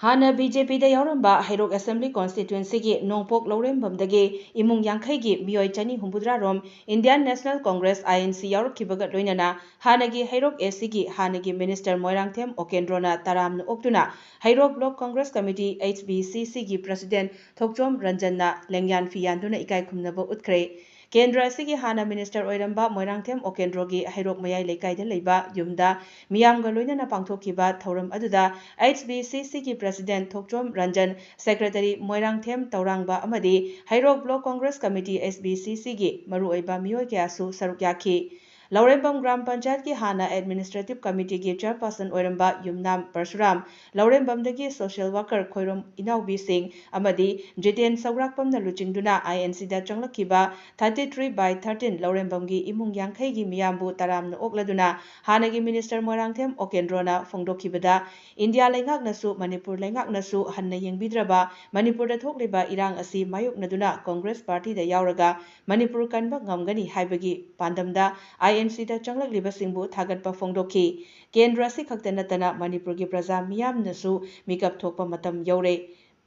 हाना BJP दा यावरंबा हैरोक assembly constituency की नोंगपोक लौरेंबमदगे इमुंग यांखई की मियोय चनी हुंबुद्रा रोम इंडियन नेशनल कांग्रेस आईएनसी यावरखिबगा लोइनना हानागी हैरोक एसी की हानागी मिनिस्टर मोइरांगथेम ओकेंड्रोना तरामन ओक्तुना Heirok block Congress committee HBCC की प्रेसिडेंट थोकचोम रंजनना लेंग्यान फियानदुना इकाई खुमनबो उतख्रे केंद्र की हाना मिनिस्टर ओइरंबा मोइरांगथेम ओकेंड्रो की हैरोक मयाई लेकाइदा लेबा युमदा मियामगा लोइनना पांगथोखिबा थौरम अदुदा HBCC की प्रेसिडेंट थोकचोम रंजन सेक्रेटरी मोइरांगथेम तौरांगबा अमदी Heirok block Congress committee HBCC की मरुओइबा मियोय कयासु सरुक याखी लौरेंबम ग्राम पंचायत की हाना एडमिनिस्ट्रेटिव कमिटी की चेयरपर्सन ओइरंबा युमनाम परशुराम लौरेंबमदगी सोशल वर्कर खोइरोम इनाउबी सिंह अमदी जितेन सौराकपमना लुचिंगदुना INC दा चंगलखिबा 33/13 लौरेंबमगी इमुंग यांखई की मियामबु तरामना ओक्लदुना हानागी मिनिस्टर मोइरांगथेम ओकेंड्रोना फोंदोखिबदा इंडिया लेंगाकनसु मणिपुर लेंगाकनसु हन्ना येंगबिद्रबा मणिपुरदा थोक्लिबा इरांग असि मायुकनदुना कांग्रेस पार्टी दा यावरगा मणिपुर कनबा ngамगनी हाइबगी पांडमदा INC दा चंगलक्लिबसिंगबु थागतपा फोंदोखी केंद्र असि खक्ता नतना मणिपुर की प्रजा मियामनसु मिकप थोकपा मतम यौरे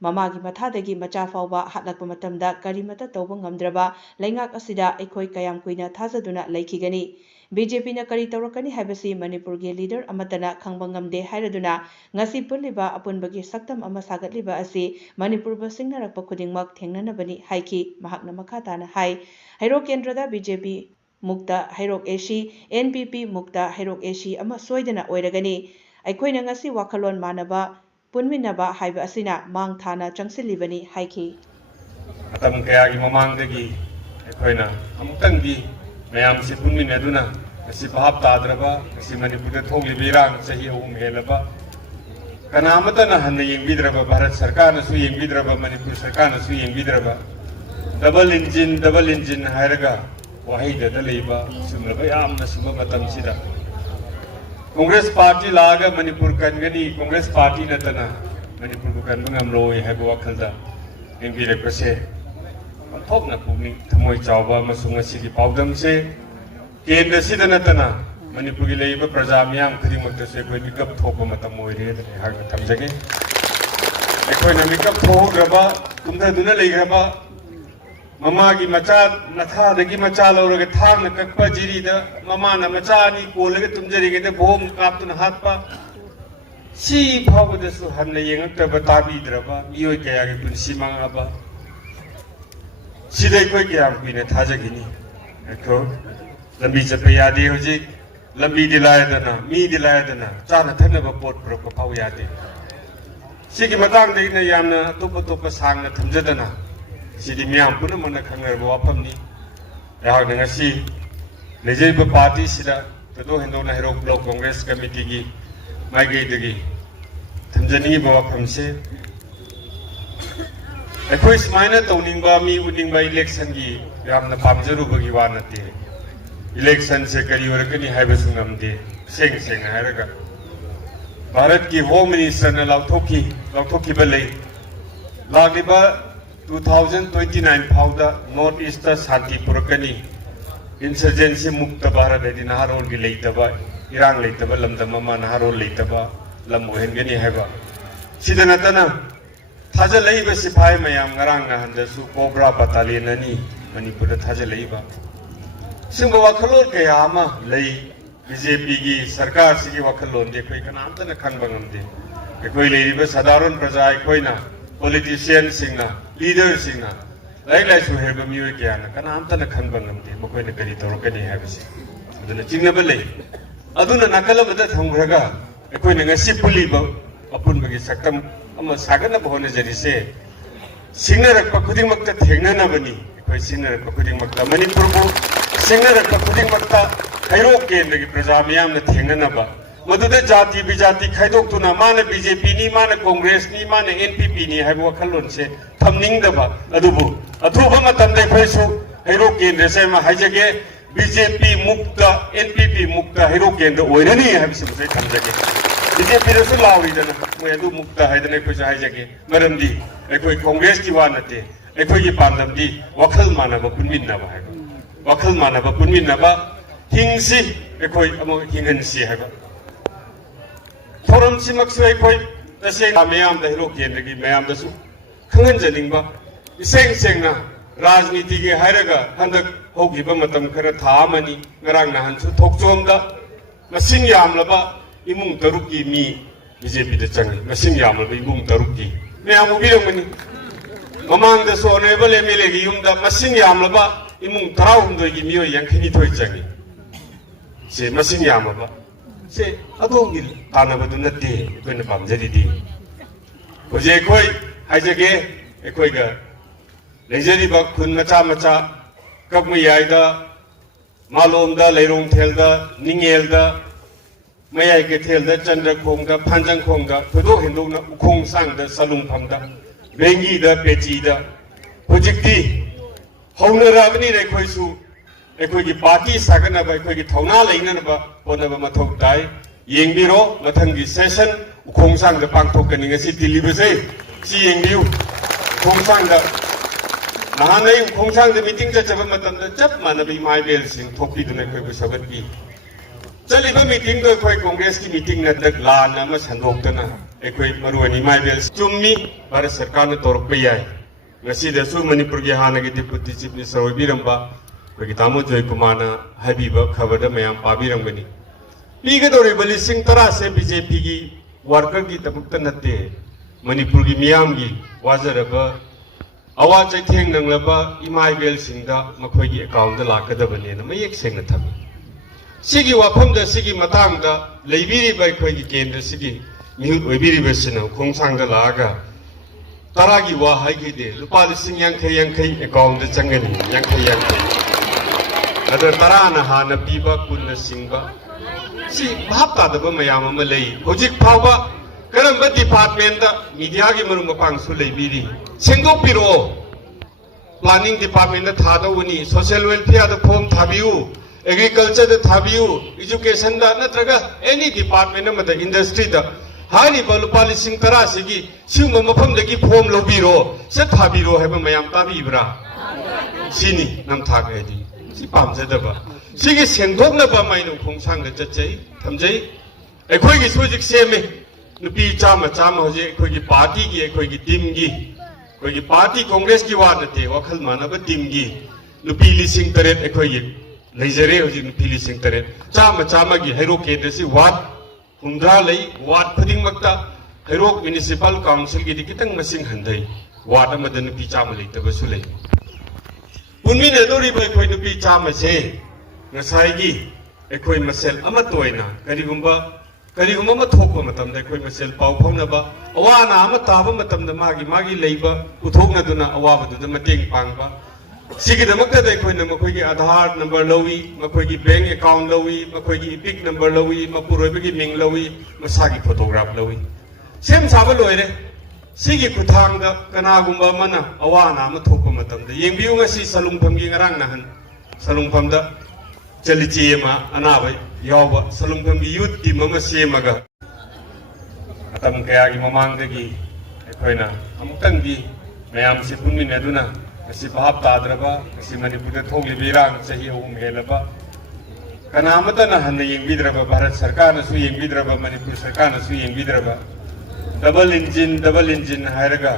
ममागी मथादगी मचा फावबा हातलकपा मतमदा करीमता तौबा ngамद्रबा लेंगाक असिदा अखोय कयाम कुइना थाजदुना लैखिगनी BJP ना करी तौरकनी हाइबसी मणिपुर के लीडर अमतना खंबा ngамदे हाइरदुना ngasi पुलिबा अपुनबगी सक्तम अमा सागतलिबा असि मणिपुर बसिंगनरकपा खुदिंगमक थेंगननबनी हाइखी महाकना मखाताना हाइ हैरोक केंद्रदा BJP मुक्ता हैरोक AC NPP मुक्ता हैरोक AC अमा सोइदना ओइरगनी अखोइना ngasi वाखलोन मानबा पुनमिनबा हाइबा असिना मांग थाना चंगसिलिबनी हाइखी अतम कयागी ममांगदगी अखोइना अमुक्तंगी मयाम से पुनमिनदुना ngasi भाव ताद्रबा ngasi मणिपुर थोगलिबा इरांग चही अहुम हेलबा कनामतना हन्ना येंगबिद्रबा भारत सरकार नसु येंगबिद्रबा मणिपुर सरकार नसु येंगबिद्रबा डबल इंजिन हायरगा वहीददा लेबा सुमलबा यामना सुम मतमसिदा कांग्रेस पार्टी लागा मणिपुर कनगनी कांग्रेस पार्टी नतना मणिपुर को कनबा ngамलोय हाइबा वखलदा येंगबिरकसे थोपना पुगनी थमोय चावबा मसुंग सिगी पावदम से केंद्र सिदा नतना मणिपुर की लेबा प्रजा मियाम खरिमक्तसे कोइ मिकप थोपा मतम ओइरे हाग थमजगे एकोइना मिकप थोग्रबा तुमदुना लेग्रबा ममा की मचा नथादगी मचा लौरगे थांग कक्पा जिरीदा ममा न मचा नि कोलगे तुमजरिगे भोम कापतुना हातपा सी फावदसु हन्ना येंगक्तबा ताबीद्रबा मियोय कयागे पुनसि मांगाबा सिदै कोइ कयाम कुइना थाजगिनी एखो लंबी चपे यादे होजी लंबी दिलायदना मी दिलायदना चाना थनबा पोट प्रोक फाव यादे सिगी मतांगदगिना यामना तोप सांगना थमजदना सिदी मियाम पुनमना खंगरबा वाफमनी यागना ngasi लेजैबा पार्टी सिदा तदो हेंदोना हैरोक ब्लॉक कांग्रेस कमिटी की माइगैदगी थमजनी वाफम से अखोय स्माइना तौनिंगबा मी उनिंगबा इलेक्शन की यामना पामजरुबगी वा नते इलेक्शन से करी ओरकनी हाइबसु ngамदे सेंग सेंग हायरगा भारत की होम मिनिस्टर ने लौथोकी बलै लागिबा 2029 फाउदा नॉर्थ ईस्ट शांति पुरकनी इंसर्जेंसी मुक्त भारत है नहारोल की लेतबा इरांग लेतबा लमदम अमा नहारोल लेतबा लम ओहेनगनी हैबा सिदा नतना थाजा लैबा सिपाही मयाम ngरांग नहंदसु कोबरा बटालियन अनि मणिपुर थाजा लैबा सिंग वाखलोन कया अमा लै BJP की सरकार सिगी वाखलोन दे कोइ कनामतना खंगबा ngамदे कोइ लेरिबा साधारण प्रजा Koyna politician singna leader singna lai su heba miyoy kayana kanaamtana khanba ngamde makoina kari torokani habisi aduna chingnaba lei aduna nakalabada thamgraga akoina ngasi puliba apunbagi sakam ama sagana bahona jarise singnarakpa khudingmakta thengnanabani akoi singnarakpa khudingmakta manipurbu singnarakpa khudingmakta hairok kendagi praja miyamna thengnanaba मधुदे जाति बिजाति खाइदोक्तुना माने BJP नि माने कांग्रेस नि माने NPP नि हाइबो वखलोन से थमनिंगदबा अदुबु अथुबा मतमदे फैसु harrow केंद्र से मा हाइजगे BJP मुक्त NPP मुक्त हैरो केंद्र ओइरनी हाइबसे बसे थमजगे BJP रसु लाउरिदना मोय अदु मुक्त हाइदने फैसु हाइजगे मरमदी एकोइ कांग्रेस की वा नते एकोइ की पांदमदी वखल मानबा पुनमिनबा हाइबो वखल मानबा पुनमिनबा हिंसी एकोइ अमो हिंगनसी हाइबा फोरम सिमक्सु एकोइ तसेंग मैम हेरो केंद्र की मैम खंगनजनिंग इसेंग सेंगना राजनीति के हैरगा हंदक होगिबा मतम खरा थामनी ngरang nahan su thokchomda masing yamlaba imung taruk ki mi BJP da changi masing yamlaba imung taruk ki me amu birongani mamang da so honorable MLA gi yumda masing yamlaba imung tarau hundoi gi miyo yankhini thoi changi se masing yamlaba se adongil tanabadu natte kone pamjari di hoje koi haijage ekoi ga लेजरीब खुन मचा मचा ककमयाद मालोम लेरों Thiel निंगेल मयाई के Thiel चंद्रखोंग फांजंग खोंग थोदो हेंदों उखोंग सांग सलुंगफम बेंगी पेची हुजिक्ति हौनराबनी रेखोइसु एखोइगी party सागनब एखोइगी थौना लेनब होनब मथौ ताई येंबिरो मथंगी session उखोंग सांग पांगथोकनी ngasi दिलिबसे सि येंबिउ उखोंग सांग नहान खोंसांग मीटिंग चब चप मानब इमाइबेल सिंह थोपीदुना अखोइबु सगतपी चलिब मीटिंग अखोइ कांग्रेस की मीटिंग नदक लान अमा संदोक्तना अखोइ मरुअनि इमाइबेल चुम्मी भारत सरकार न तोरप याय ngasidasu manipur gi hanagi deputy chief minister oibiramba अखोइ तामो जय कुमार न हाइबिबा खबर मयाम पाबिरंगनी पीगदोरे बलिसिंग तरा से बीजेपी की वर्कर की तबुक्त नते मणिपुर की मियाम की वाजरब अवा चैथेंग नंगलबा इमाइबेल सिंगदा मखोइगी अकाउंट दा लाकदबने न मयेक सेंग थमी सिगी वाफमदा सिगी मतांगदा लेबिरिबा अखोइगी केंद्र सिगी मिहुत ओइबिरिबसिना खोंसांगदा लागा तरागी वा हाइगिदे लुपा लिसिंग यांखै यांखै अकाउंट दा चंगनी यांखै यांखै अदर तराना हाना पीबा कुन्न सिंगबा सी भाप तादबा मयाम अमा लई होजिक फावबा करंबा डिपार्टमेंट मीडिया की मरु मपांगसु लेबिरी सेंगोपिरो प्लानिंग डिपार्टमेंट थादवनी सोशल वेलफेयर द फॉर्म थाबियु एग्रीकल्चर द थाबियु एजुकेशन द नत्रगा एनी डिपार्टमेंट मद इंडस्ट्री द हानि बलुपा लिसिंग तरा सिगी सिंग मफम दगी फॉर्म लोबिरो से थाबिरो है मयाम ताबिब्रा सिनी नम थागेदी सि पामजदबा सिगी सेंगोगनबा माइनु खोंसांग द चचै थमजै एखोइगी सुजिक सेमे नुपी चामा चामा होजे एखोइगी पार्टी की एखोइगी टीम की कोई पार्टी कांग्रेस की वाद नते वखल मानब टीम की नुपी लिसिंग तरेत एखोइगी लेजरे होजी नुपी लिसिंग तरेत चामा चामा की हेरो केंद्र से वाद हुंद्रा लई वाद खदिंगमक्ता हेरो म्युनिसिपल काउंसिल की कितंग मसिंग हंदै वाद अमद नुपी चामा लेतबसु लई पुनमिन दोरिब एखोइ नुपी चामा से ngसाइगी एखोइ मसेल अमतोइना करीगुम्बा थोप मतमदा एखोइ मसेल पाउ फौनबा अवाना अमा ताब मतमदा मागी लेबा उथोकनदुना अवाबदुदा मतेंग पांगबा सिगिदमक्तदा एखोइना मखोइगी आधार नंबर लवी मखोइगी बैंक अकाउंट लवी मखोइगी इपिक नंबर लवी मपुरोइबगी मिंग लवी मसागी फोटोग्राफ लवी सेम साबा लोइरे सिगी खुथांगदा कनागुम्बा मना अवाना अमा थोप मतमदा येंबियु ngasi salungphamgi ngarang nahan salungphamda चलिची अनाब याव सलुंगम की यूथ टीम सेमगा मतम कया की ममांगदगी अखोइना अमुक्तंगी मयाम से पुनमिनदुना असी भाप ताद्रबा असी मणिपुर थोगलिबा इरांग चही अहुम हेलबा कनामतना हन येंबिद्रबा भारत सरकार नसु येंबिद्रबा मणिपुर सरकार नसु येंबिद्रबा डबल इंजिन हायरगा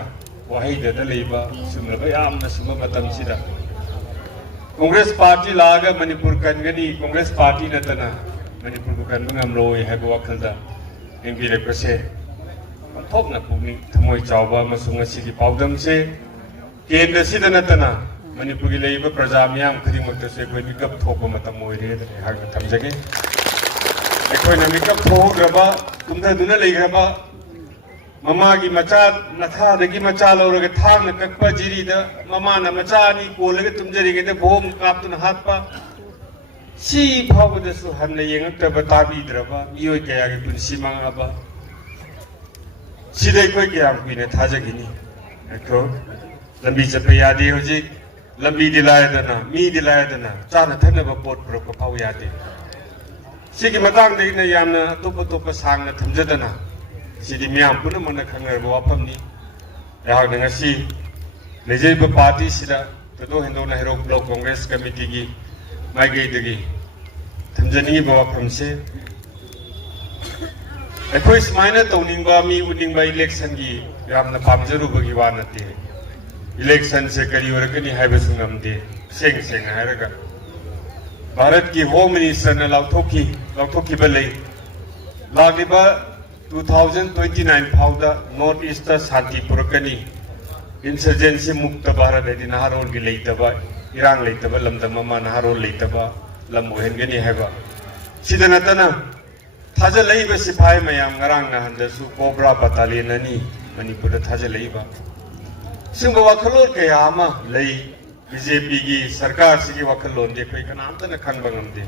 वहाईददा लेबा सुमलबा यामना सुम मतम सिदा कांग्रेस पार्टी लागा मणिपुर कनगनी कांग्रेस पार्टी नतना मणिपुर को कनबंगमलो है वखलदा एमपीरेपसे थोपना पुगनी थमोय चावबा मसुंग सिगी पाउदम से केंद्र सिदा नतना मणिपुर की लेबा प्रजा मियाम खरिमक्ता से कोई मिकअप थोपा मतम ओइरे दने हाग थमजगे एखोइना मिकअप थोग्रबा तुमदुना लेग्रबा ममा की मचा नथादगी मचा लौरगे थांग कक्पा जिरीदा ममा न मचा नि कोलगे तुमजरिगे बोम कापतुना हातपा सी फावदसु हन्ना येंगक्तबा ताबीद्रबा मियोय कयागे पुनसि मांगाबा सिदै कोई क्या कुइने थाजगिनी एखो लंबी चप यादे होजी लंबी दिलायदना मी दिलायदना चाना थनबा पोट प्रोक फाव यादे सिगी मतांग देना यामना तोप सांगना थमजदना सिदी मियाम पुनः मन खंगरबा वाफमनी याग ngasi लेजेब पार्टी सिदा तदो हेंदोना हेरो ब्लॉक कांग्रेस कमिटी की माइगेदगी थमजनी वाफम से अखोई स्माइना तौनिंगबा मी उनिंगबा इलेक्शन की यामना पामजरुबगी वा नते इलेक्शन से करी ओरकनी हाइबसु नमदे सेंग सेंग हायरगा भारत की होम मिनिस्टर ने लौथोकी बलई लागिबा 2029 फाउदा नॉर्थ ईस्ट शांति पुरकनी इंसर्जेंसी मुक्त भारत है नहारोल की लेतबा इरांग लेतबा लमदम अमा नहारोल लेतबा लम ओहेनगनी हैबा सिदा नतना थाजा लईबा सिपाही मयाम ngaraang nahandasु कोबरा बटालियन अनि मणिपुर थाजा लईबा सिंग वाखलोर कया अमा लई बीजेपी की सरकार सिगी वाखलोन दे कोई कनामतन खनबा ngamde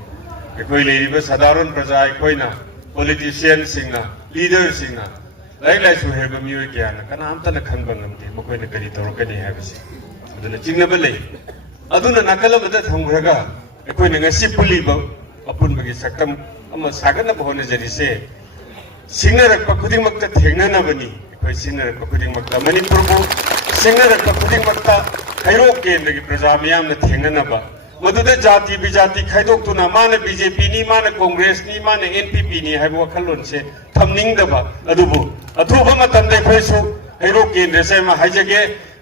कोई लेरिबा साधारण प्रजा कोइना पॉलिटिशियन सिंगना लीडर सिंगना लाई लाई सु हेबा मियो क्याना कनामतन खनबा ngamde मकोइना करी तोरकनी हाबसे अदुना चिंगनबा लई अदुना नाकलबदा थंग्रगा कोइना ngasi पुलिबा अपुनबगी सकम अमा सागनब होनजरिसे सिंगनरकपा खुदिंगमक्ता थेंगननबनी कोइ सिंगनरकपा खुदिंगमक्ता मणिपुरबु सिंगनरकपा खुदिंगमक्ता खैरोक केंद्रगी प्रजा मियामना थेंगननबा मदुदा जाति बिजाति खाइदोक्तुना माने बीजेपी नि माने कांग्रेस नि माने एनपीपी नि हाइबो वखलोनसे थमनिंगदबा अदुबु अथुबा मतमदे खैसु खैरोक केंद्र से मा हाइजगे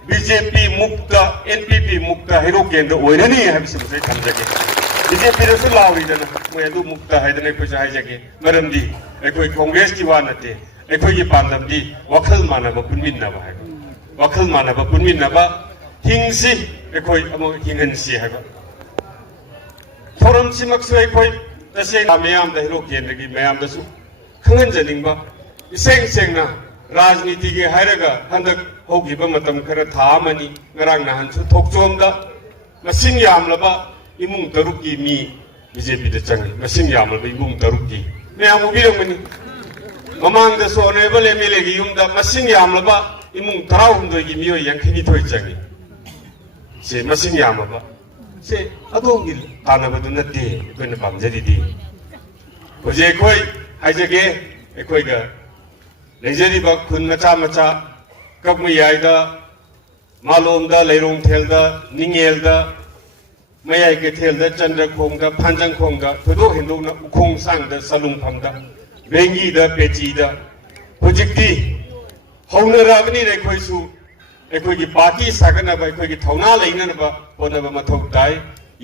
बीजेपी मुक्त एनपीपी मुक्त खैरोक केंद्र ओइरनी हाइबसे बसे थमजगे बीजेपी रसु लाउरीदना मोय अदु मुक्त हाइदने खैसु हाइजगे मरमदी एखोय कांग्रेस की वा नते एखोय की पांदमदी वखल मानबा पुनमिनबा हाइबा वखल मानबा पुनमिनबा हिंसी एखोय अमो हिंगनसी हाइबा फोरम सिमक्सु एखोय तसे मयाम द हिरो केंद्र की मयाम दसु खंगन जनिंगबा इसेंग सेंगना राजनीति के हायरगा हंदक होगिबा मतम खरा थामनी ngaraang nahansu थोकचोमदा मसिंग यामलबा इमुंग तरुक की मी बीजेपी द चंगी मसिंग यामलबा इमुंग तरुक की मयाम उबिरमनी ममांग द सोनेबल एमएलए की युमदा मसिंग यामलबा इमुंग 19 की मियो यांखिनी थोय चंगी से मसिंग यामलबा से अदोंगी तानबदु नते कोइना पामजरिदी होजे कोइ हाइजगे एकोइगा लेजरिबा खुन मचा मचा ककमयाइदा मालोमदा लेरोंग थेलदा निंगेलदा मयाइ के थेलदा चंद्रखोंगदा फांजंगखोंगदा थोदो हिंदोंना उखोंग सांगदा सलुंगफांगदा बेंगीदा पेचीदा होजिक्ति हौनराबनी रेखोइसु एखोइगी पार्टी सागनबा एखोइगी थौना लेननबा होनबा मथौ ताइ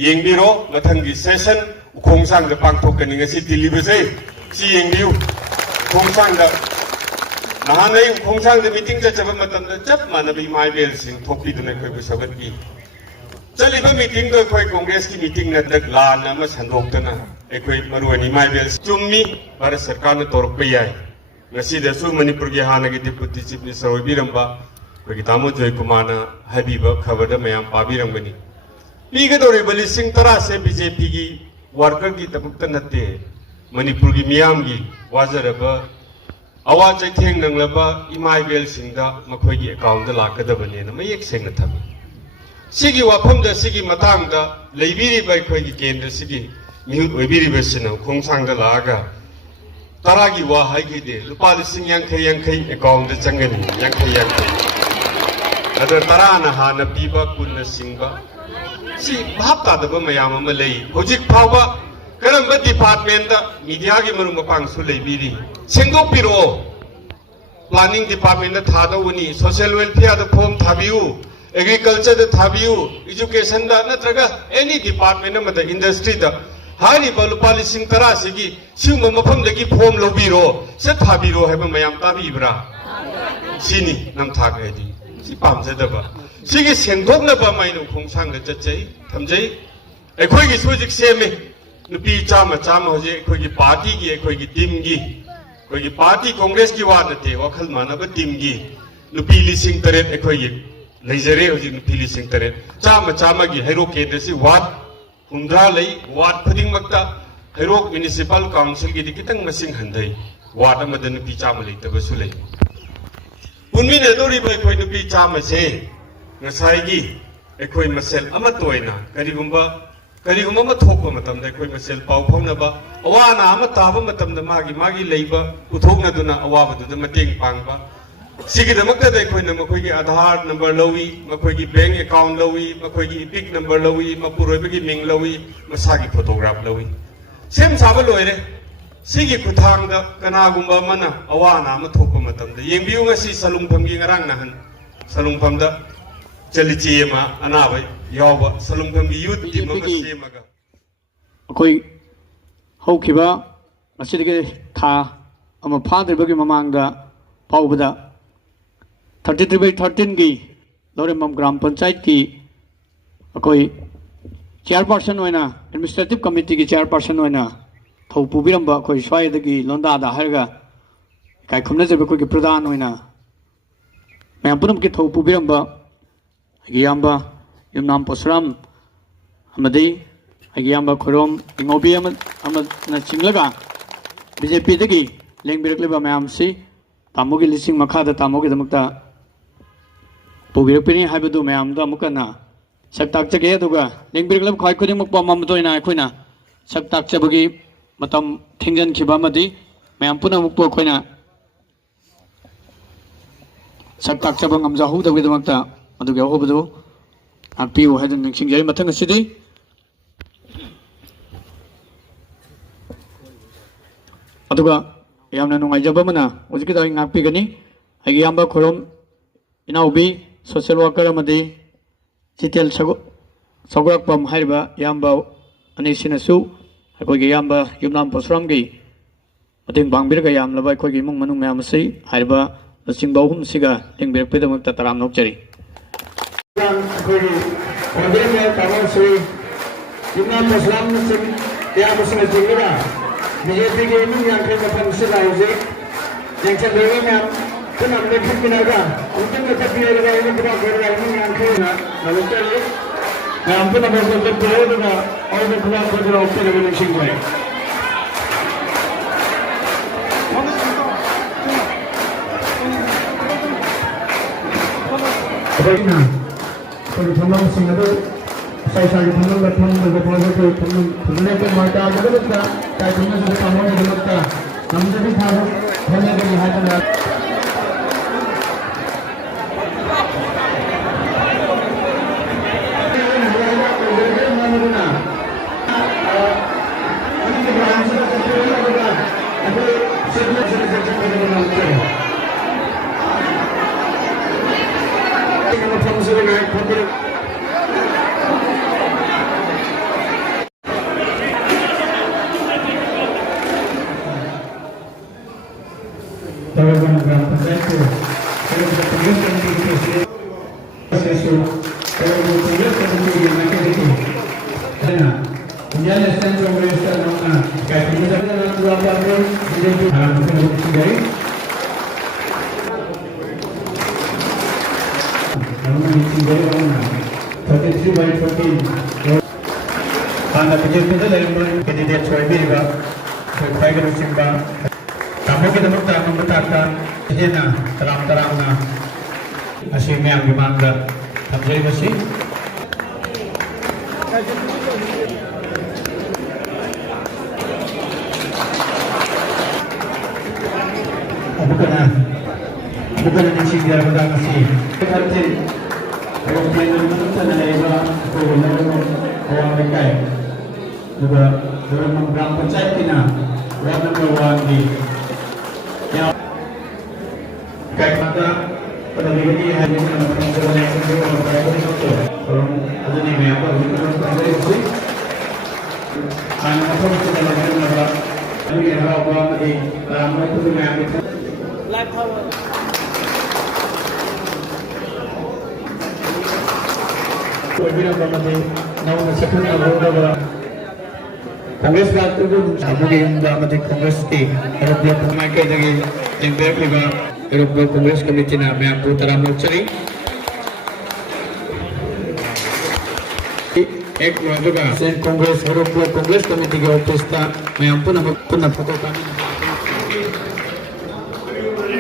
येंबिरो मथंगी सेशन उखोंसांगदा पांगथोकनी ngasi दिलिबसे सि येंबिउ उखोंसांगदा नहानै उखोंसांगदा मीटिंग चचबा मतमदा चप मानबी माइबेल सिंह थोपीदुना एखोइबु सगतकी चलिबा मीटिंग दो एखोइ कांग्रेस की मीटिंग नदक लान अमा संदोक्तना एखोइ मरुअनी माइबेल चुम्मी भारत सरकार ने तोरपे याय ngasi dasu manipur gi hanagi deputy chief minister oibiramba कोई तामो जय कुमार हाइबीबा खबर मैम पाबीरंगनी पीगदौरीब 10,000 से बीजेपी की वर्कर की तबुक्त नते मणिपुर की मियाम की वाजरब अवा चैथेंग नंगलब इमाइबेल सिंगदा मखोई अकाउंट लाकदबने मयेक सेंग थमी सिगी वाफमदा सिगी मतांगदा लेबिरिबा अखोई की केंद्र सिगी मिहुत ओइबिरिबसिना खोंसांगदा लागा तरागी वा हाइगिदे लुपा 50,000 अकाउंट चंगनी 50,000 अदर तराना हाना पीबा कुन्ना सिंगबा सी भाप तादबा मयाम अमा लई होजिक फावबा करंबा डिपार्टमेंट दा मीडिया की मरु मपांगसु लेबिरी सेंगोपिरो प्लानिंग डिपार्टमेंट दा थादवनी सोशल वेलफेयर दा फॉर्म थाबियु एग्रीकल्चर दा थाबियु एजुकेशन दा नत्रगा एनी डिपार्टमेंट अमा दा इंडस्ट्री दा हारिबा लुपा 10,000 सिगी सिउम मफमदगी फॉर्म लोबिरो से थाबिरो हैबा मयाम ताबिब्रा सिनी नम थागैदी पामजदबा सिगी सेंदोकनबा माइनु खोंसांग चचै थमजै एखोइगी सुजिक सेमे नुपी चामा चामा होजे एखोइगी पार्टी की एखोइगी टीम की एखोइगी पार्टी कांग्रेस की वाद नते वखल मानबा टीम की नुपी 3,000 एखोइगी लेजरे होजे नुपी 3,000 चामा चामा की हेरो केंद्र से वाद 15 लई वाद खुदिंगमक्ता हेरो म्युनिसिपल काउंसिल की कितंग मसिंग हंदै वाद अमदा नुपी चामा लेतबसु लई पुनमिन दौरीबा एखोइ नुपी चामा से ngसाइगी एखोइ मसेल अमा तोइना करिगुम्बा मा थोकबा मतमदा एखोइ मसेल पाउ फाउनबा अवाना अमा ताबा मतमदा मागी लेबा उथोकनदुना अवाबदुदा मतेंग पांगबा सिगिदमक्ता एखोइना मखोइगी आधार नंबर लौई मखोइगी बैंक अकाउंट लौई मखोइगी इपिक नंबर लौई मपुरोइबगी मिंग लौई मसागी फोटोग्राफ लौई सेम साबा लोइरे सिगी खुथांग कनागुंबा मना अवाना म थोप मतम the येंबिउ ngasi salungpham gi ngarang na han salungpham da chalichi ma anaba yawa salungpham gi youth team ma semaga koi haukiba asidege tha ama phadribagi mamang da paubada 33/13 gi loremam gram panchayat ki koi chairperson hoina administrative committee ki chairperson hoina thau pubiramba koi swai dagi londa da harga kai khumna jabe koi ki pradhan hoina mayam punam ki thau pubiramba giyamba yumnam posram amadi agiyamba khorom ingobi ama na chinglaga BJP dagi lengbirak leba mayam si tamogi lising makha da tamogi damakta pubirak pini haibadu mayam da mukana saktak chage aduga lengbirak leb khoi khuding mukpa mam toina khoina saktak chabagi matam thingjan khiba madi mayam puna mukpo khoina saktak chabang amja hu da damakta aduga hobudu apiu haidun ningsing jai mathang asidi aduga yamna nungaijaba mana ojiki da ngakpi gani agi yamba khorom inaubi social worker amadi chitel sagurak pam hariba yamba ani sinasu akogi yamba yumnam posram gi mating bangbir ga yamla ba akogi mung manung mayam sei hariba sing bauhum siga lingbirak pedamak ta taram nokchari akogi odenya tawar sei yumnam posram sei yamba sina jingra BJP के इन यांकल में function आयोजे यांकल लोगों में पुन हमने फिर किनारा उनके में तक भी लगा इन्हें पूरा कर रहा है इन यांकल ना नलुटे ले मैं हम पुन अपने से पहले तो ना और भी पूरा कर रहा हूँ उसके लिए लिखिंग हुए अब ना तो थमम सिंगल साइसारी थमम लखनऊ में प्रोजेक्ट को थमने के मार्टा बदल का काय थमने से कामों में बदल का नमजे भी था थमने के हाथ में bukan yang sehingga pada masih berarti kalau kita menentukan adalah orang mereka juga dalam program panchayat kita orang membawa di yang kayak mata pada begini hanya menentukan yang kedua kalau ada ni apa kita ada sih hanya apa kita lakukan ini apa di ramai itu dengan live power Pembina Bamati, nama second Agoda Congress Party को सामूहिक बामती कांग्रेस की यूरोपीय भूमि के जगह India की बात यूरोपीय Congress committee ने मैं आपको तरह नोचरी एक वाजुगा सेंट कांग्रेस यूरोपीय कांग्रेस कमेटी के ऑफिस था मैं आपको नमक पुनः फोटो कामी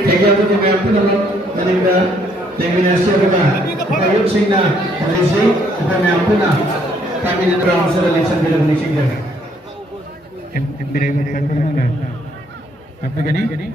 ठीक है तो मैं आपको नमक ननिंदा Deminasi juga, kalau singna, kalau sing, kami ampuna, kami nanti langsung election bila menising jaga. Embere kan mana? Apa gini?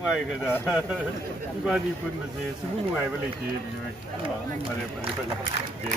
Ngoài cái đó, qua đi quân mà gì, xuống ngoài bên này gì rồi, mà để bên này gì,